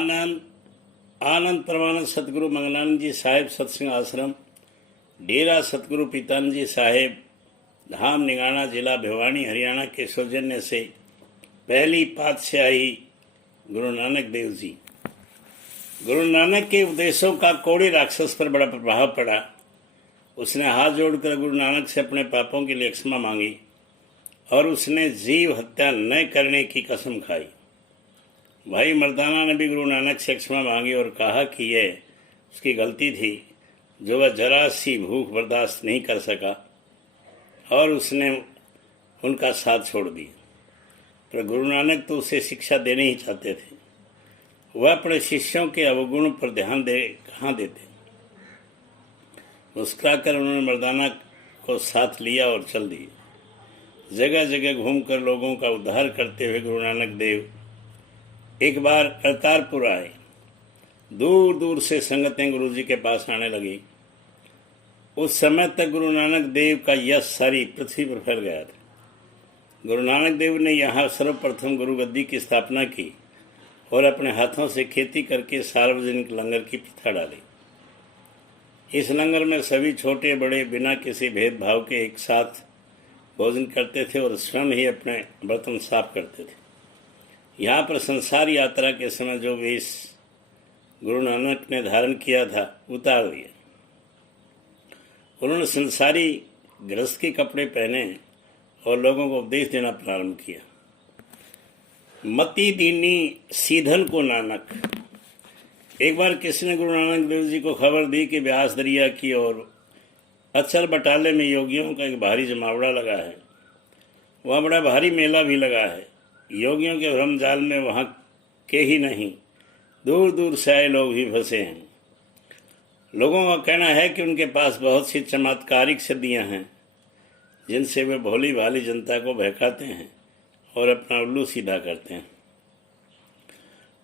आनंद आनंद परमानंद सतगुरु मंगलानंद जी साहेब सत्संग आश्रम, डेरा सतगुरु पीतानंद जी साहेब, धाम निगाना, जिला भिवानी, हरियाणा के सौजन्य से पहली पातशाही गुरु नानक देव जी। गुरु नानक के उपदेशों का कोड़ी राक्षस पर बड़ा प्रभाव पड़ा। उसने हाथ जोड़कर गुरु नानक से अपने पापों के लिए क्षमा मांगी और उसने जीव हत्या न करने की कसम खाई। भाई मर्दाना ने भी गुरु नानक से क्षमा मांगी और कहा कि यह उसकी गलती थी जो वह जरा सी भूख बर्दाश्त नहीं कर सका और उसने उनका साथ छोड़ दिया। पर गुरु नानक तो उसे शिक्षा देने ही चाहते थे। वह अपने शिष्यों के अवगुण पर ध्यान कहाँ देते। मुस्कुराकर उन्होंने मर्दाना को साथ लिया और चल दिए। जगह जगह घूमकर लोगों का उद्धार करते हुए गुरु नानक देव एक बार करतारपुर आए। दूर दूर से संगतें गुरु जी के पास आने लगी। उस समय तक गुरु नानक देव का यश सारी पृथ्वी पर फैल गया था। गुरु नानक देव ने यहाँ सर्वप्रथम गुरु गद्दी की स्थापना की और अपने हाथों से खेती करके सार्वजनिक लंगर की प्रथा डाली। इस लंगर में सभी छोटे बड़े बिना किसी भेदभाव के एक साथ भोजन करते थे और स्वयं ही अपने बर्तन साफ करते थे। यहाँ पर संसार यात्रा के समय जो वेश गुरु नानक ने धारण किया था उतार दिया। उन्होंने संसारी गृहस्थ के कपड़े पहने और लोगों को उपदेश देना प्रारंभ किया। मती दीनी सीधन को नानक। एक बार किसी ने गुरु नानक देव जी को खबर दी कि ब्यास दरिया की ओर अचल बटाले में योगियों का एक भारी जमावड़ा लगा है। वहाँ बड़ा भारी मेला भी लगा है। योगियों के भ्रमजाल में वहाँ के ही नहीं दूर दूर से आए लोग भी फंसे हैं। लोगों का कहना है कि उनके पास बहुत सी चमत्कारिक सिद्धियाँ हैं जिनसे वे भोली भाली जनता को बहकाते हैं और अपना उल्लू सीधा करते हैं।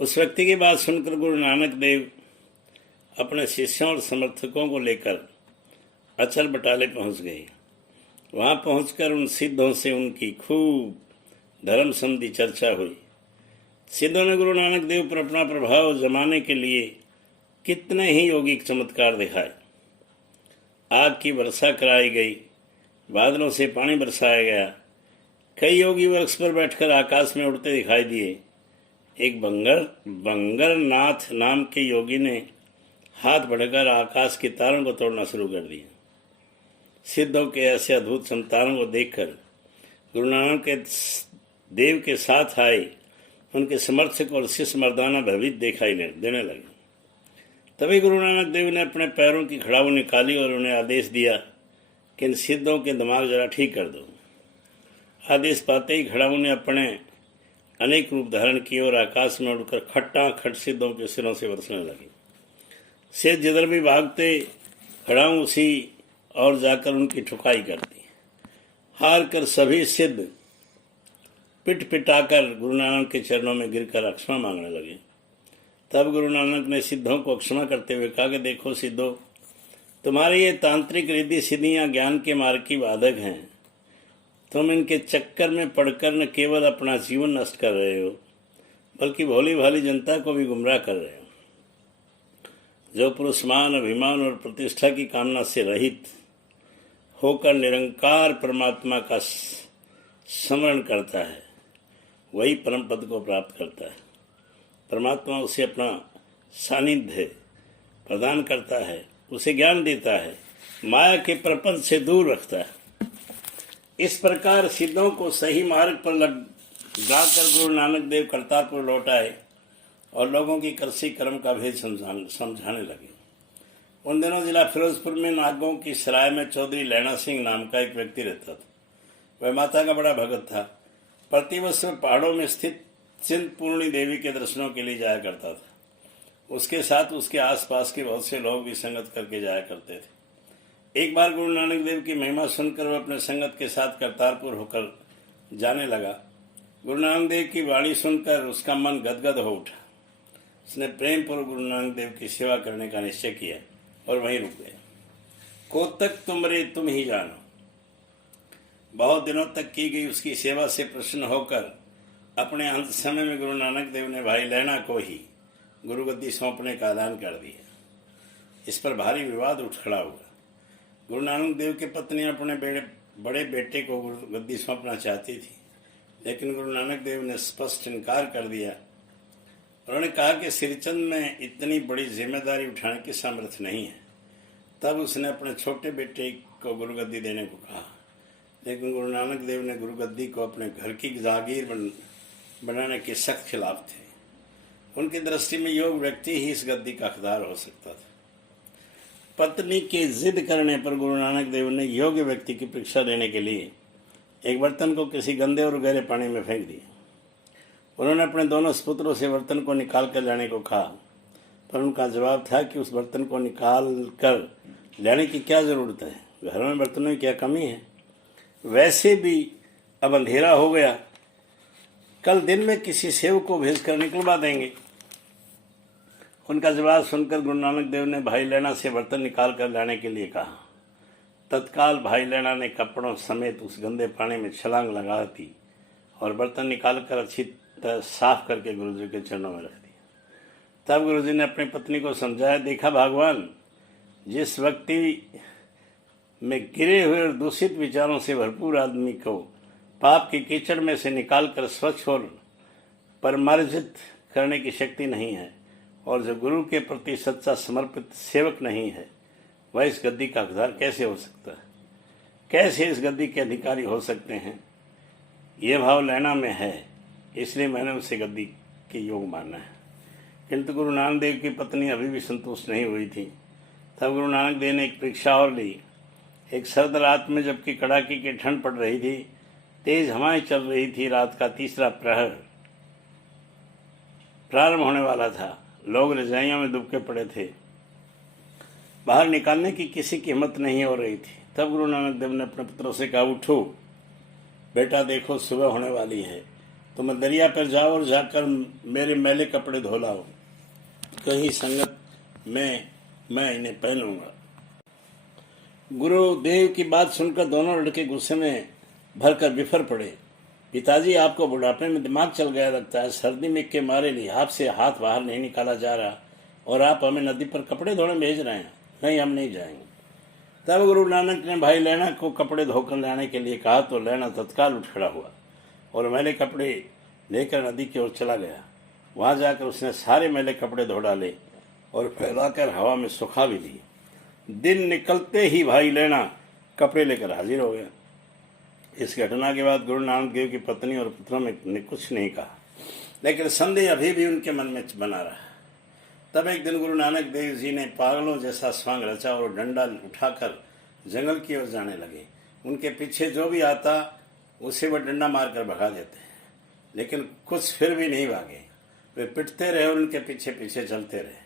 उस व्यक्ति की बात सुनकर गुरु नानक देव अपने शिष्यों और समर्थकों को लेकर अचल बटाले पहुंच गए। वहां पहुंचकर उन सिद्धों से उनकी खूब धर्म संबंधी चर्चा हुई। सिद्धों ने गुरु नानक देव पर अपना प्रभाव जमाने के लिए कितने ही यौगिक चमत्कार दिखाए। आग की वर्षा कराई गई, बादलों से पानी बरसाया गया। कई योगी वृक्ष पर बैठकर आकाश में उड़ते दिखाई दिए। एक बंगर नाथ नाम के योगी ने हाथ बढ़ाकर आकाश के तारों को तोड़ना शुरू कर दिया। सिद्धों के ऐसे अद्भुत चमत्कारों को देखकर गुरु नानक के देव के साथ आए उनके समर्थक और शिष्य मर्दाना भयभीत दिखाई देने लगे। तभी गुरु नानक देव ने अपने पैरों की खड़ाऊ निकाली और उन्हें आदेश दिया कि इन सिद्धों के दिमाग जरा ठीक कर दो। आदेश पाते ही खड़ाऊ ने अपने अनेक रूप धारण किए और आकाश में उड़कर खट सिद्धों के सिरों से बरसने लगे। सिद्ध जिधर भी भागते खड़ाऊ उसी और जाकर उनकी ठुकाई करती। हार कर सभी सिद्ध पिट पिटाकर गुरु नानक के चरणों में गिरकर क्षमा मांगने लगे। तब गुरु नानक ने सिद्धों को क्षमा करते हुए कहा कि देखो सिद्धों, तुम्हारी ये तांत्रिक रिद्धि सिद्धियाँ ज्ञान के मार्ग की बाधक हैं। तुम इनके चक्कर में पड़कर न केवल अपना जीवन नष्ट कर रहे हो बल्कि भोली भाली जनता को भी गुमराह कर रहे हो। जो पुरुष मान, अभिमान और प्रतिष्ठा की कामना से रहित होकर निरंकार परमात्मा का स्मरण करता है वही परम पद को प्राप्त करता है। परमात्मा उसे अपना सानिध्य प्रदान करता है, उसे ज्ञान देता है, माया के प्रपंच से दूर रखता है। इस प्रकार सिद्धों को सही मार्ग पर लगाकर गुरु नानक देव करतारपुर लौट आए और लोगों की कृषि कर्म का भेद समझाने लगे। उन दिनों जिला फिरोजपुर में नागों की सराय में चौधरी लैना सिंह नाम का एक व्यक्ति रहता था। वह माता का बड़ा भगत था। प्रतिवर्ष पहाड़ों में स्थित चिंतपूर्णी देवी के दर्शनों के लिए जाया करता था। उसके साथ उसके आसपास के बहुत से लोग भी संगत करके जाया करते थे। एक बार गुरु नानक देव की महिमा सुनकर वह अपने संगत के साथ करतारपुर होकर जाने लगा। गुरु नानक देव की वाणी सुनकर उसका मन गदगद हो उठा। उसने प्रेम पूर्वक गुरु नानक देव की सेवा करने का निश्चय किया और वहीं रुक गया। कोतक तुमरे तुम ही जानो। बहुत दिनों तक की गई उसकी सेवा से प्रसन्न होकर अपने अंत समय में गुरु नानक देव ने भाई लैना को ही गुरुगद्दी सौंपने का ऐलान कर दिया। इस पर भारी विवाद उठ खड़ा हुआ। गुरु नानक देव की पत्नी अपने बड़े बेटे को गुरुगद्दी सौंपना चाहती थी, लेकिन गुरु नानक देव ने स्पष्ट इनकार कर दिया। उन्होंने कहा कि श्रीचंद में इतनी बड़ी जिम्मेदारी उठाने की सामर्थ्य नहीं है। तब उसने अपने छोटे बेटे को गुरुगद्दी देने को कहा, लेकिन गुरु नानक देव ने गुरुगद्दी को अपने घर की जागीर बनाने के सख्त खिलाफ थे। उनकी दृष्टि में योग्य व्यक्ति ही इस गद्दी का हकदार हो सकता था। पत्नी की जिद करने पर गुरु नानक देव ने योग्य व्यक्ति की परीक्षा देने के लिए एक बर्तन को किसी गंदे और गहरे पानी में फेंक दिया। उन्होंने अपने दोनों सपुत्रों से बर्तन को निकाल कर लाने को कहा, पर उनका जवाब था कि उस बर्तन को निकाल कर लाने की क्या ज़रूरत है, घर में बर्तनों की क्या कमी है, वैसे भी अब अंधेरा हो गया, कल दिन में किसी सेवक को भेजकर निकलवा देंगे। उनका जवाब सुनकर गुरु नानक देव ने भाई लैना से बर्तन निकाल कर लाने के लिए कहा। तत्काल भाई लैना ने कपड़ों समेत उस गंदे पानी में छलांग लगा दी और बर्तन निकाल कर अच्छी तरह साफ करके गुरुजी के चरणों में रख दिया। तब गुरुजी ने अपनी पत्नी को समझाया, देखा भगवान, जिस व्यक्ति में गिरे हुए और दूषित विचारों से भरपूर आदमी को पाप की कीचड़ में से निकालकर स्वच्छ और परमार्जित करने की शक्ति नहीं है, और जो गुरु के प्रति सच्चा समर्पित सेवक नहीं है, वह इस गद्दी का हकदार कैसे हो सकता है, कैसे इस गद्दी के अधिकारी हो सकते हैं। ये भाव लैना में है, इसलिए मैंने उसे गद्दी के योग माना है। किंतु गुरु नानक देव की पत्नी अभी भी संतुष्ट नहीं हुई थी। तब गुरु नानक देव ने एक परीक्षा और ली। एक सर्द रात में, जबकि कड़ाके की ठंड पड़ रही थी, तेज हवाएं चल रही थी, रात का तीसरा प्रहर प्रारंभ होने वाला था, लोग रजाइयों में दुबके पड़े थे, बाहर निकालने की किसी की हिम्मत नहीं हो रही थी। तब गुरु नानक देव ने अपने पुत्रों से कहा, उठो बेटा, देखो सुबह होने वाली है, तुम दरिया पर जाओ और जाकर मेरे मैले कपड़े धो लाओ, कहीं संगत में मैं इन्हें पहनूंगा। गुरुदेव की बात सुनकर दोनों लड़के गुस्से में भरकर बिफर पड़े। पिताजी, आपको बुढ़ापे में दिमाग चल गया लगता है, सर्दी में के मारे लिहाफ से हाथ बाहर नहीं निकाला जा रहा और आप हमें नदी पर कपड़े धोने भेज रहे हैं। नहीं, हम नहीं जाएंगे। तब गुरु नानक ने भाई लैना को कपड़े धोकर लाने के लिए कहा तो लैना तत्काल उठ खड़ा हुआ और मैले कपड़े लेकर नदी की ओर चला गया। वहां जाकर उसने सारे मैले कपड़े धो डाले और फैलाकर हवा में सुखा भी दिए। दिन निकलते ही भाई लैना कपड़े लेकर हाजिर हो गया। इस घटना के बाद गुरु नानक देव की पत्नी और पुत्रों ने कुछ नहीं कहा, लेकिन संदेह अभी भी उनके मन में बना रहा। तब एक दिन गुरु नानक देव जी ने पागलों जैसा स्वांग रचा और डंडा उठाकर जंगल की ओर जाने लगे। उनके पीछे जो भी आता उसे वह डंडा मारकर भगा देते, लेकिन कुछ फिर भी नहीं भागे। वे पिटते रहे और उनके पीछे पीछे चलते रहे।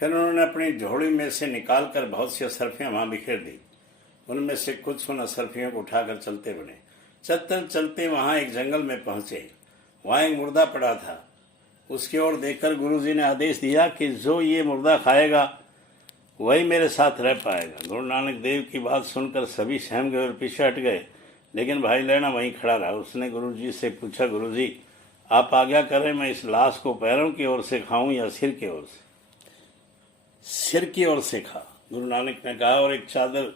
फिर उन्होंने अपनी झोली में से निकालकर बहुत सी असरफियाँ वहाँ बिखेर दी। उनमें से कुछ उन असरफियों को उठाकर चलते बने। चलते चलते वहाँ एक जंगल में पहुँचे। वहाँ एक मुर्दा पड़ा था। उसकी ओर देखकर गुरुजी ने आदेश दिया कि जो ये मुर्दा खाएगा वही मेरे साथ रह पाएगा। गुरु नानक देव की बात सुनकर सभी सहम गए और पीछे हट गए, लेकिन भाई लैना वहीं खड़ा रहा। उसने गुरुजी से पूछा, गुरुजी आप आज्ञा करें, मैं इस लाश को पैरों की ओर से खाऊं या सिर की ओर से? सिर की ओर से खा, गुरु नानक ने कहा और एक चादर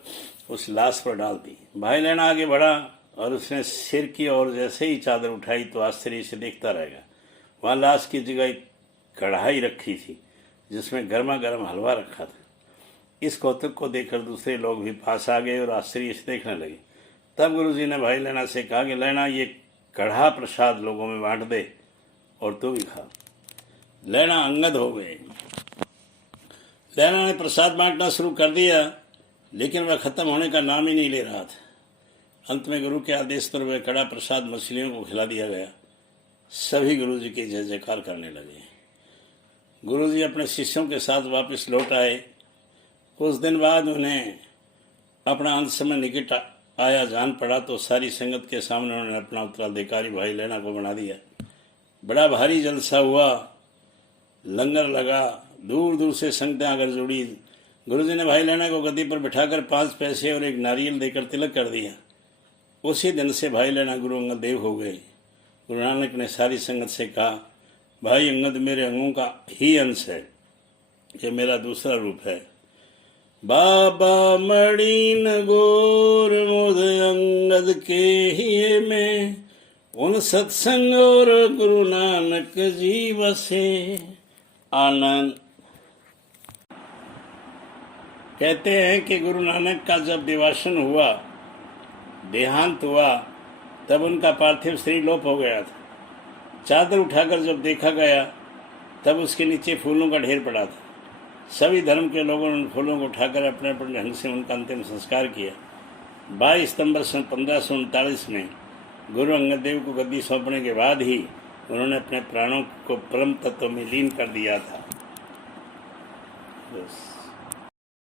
उस लाश पर डाल दी। भाई लैना आगे बढ़ा और उसने सिर की ओर जैसे ही चादर उठाई तो आश्चर्य से देखता रहेगा। वहाँ लाश की जगह एक कढ़ाई रखी थी जिसमें गर्मा गर्म हलवा रखा था। इस कौतुक को देखकर दूसरे लोग भी पास आ गए और आश्चर्य से देखने लगे। तब गुरुजी ने भाई लैना से कहा कि लैना, ये कढ़ा प्रसाद लोगों में बांट दे और तू भी खा। लैना अंगद हो गए। लैना ने प्रसाद बांटना शुरू कर दिया, लेकिन वह खत्म होने का नाम ही नहीं ले रहा था। अंत में गुरु के आदेश पर वह कड़ा प्रसाद मछलियों को खिला दिया गया। सभी गुरुजी की जय जयकार करने लगे। गुरुजी अपने शिष्यों के साथ वापस लौट आए। कुछ दिन बाद उन्हें अपना अंत समय निकट आया जान पड़ा तो सारी संगत के सामने उन्होंने अपना उत्तराधिकारी भाई लैना को बना दिया। बड़ा भारी जलसा हुआ, लंगर लगा, दूर दूर से संगतें आकर जुड़ी। गुरुजी ने भाई लैना को गद्दी पर बिठाकर 5 पैसे और एक नारियल देकर तिलक कर दिया। उसी दिन से भाई लैना गुरु अंगद देव हो गए। गुरु नानक ने सारी संगत से कहा, भाई अंगद मेरे अंगों का ही अंश है, ये मेरा दूसरा रूप है। बाबा मणिन गोर मुद अंगद के ही में, उन सत्संग और गुरु नानक जी बसे आनंद। कहते हैं कि गुरु नानक का जब दिवासन हुआ, देहांत हुआ, तब उनका पार्थिव शरीर लोप हो गया था। चादर उठाकर जब देखा गया तब उसके नीचे फूलों का ढेर पड़ा था। सभी धर्म के लोगों ने उन फूलों को उठाकर अपने अपने ढंग से उनका अंतिम संस्कार किया। 22 सितंबर सन 1539 में गुरु अंगद देव को गद्दी सौंपने के बाद ही उन्होंने अपने प्राणों को परम तत्व में लीन कर दिया था। बस।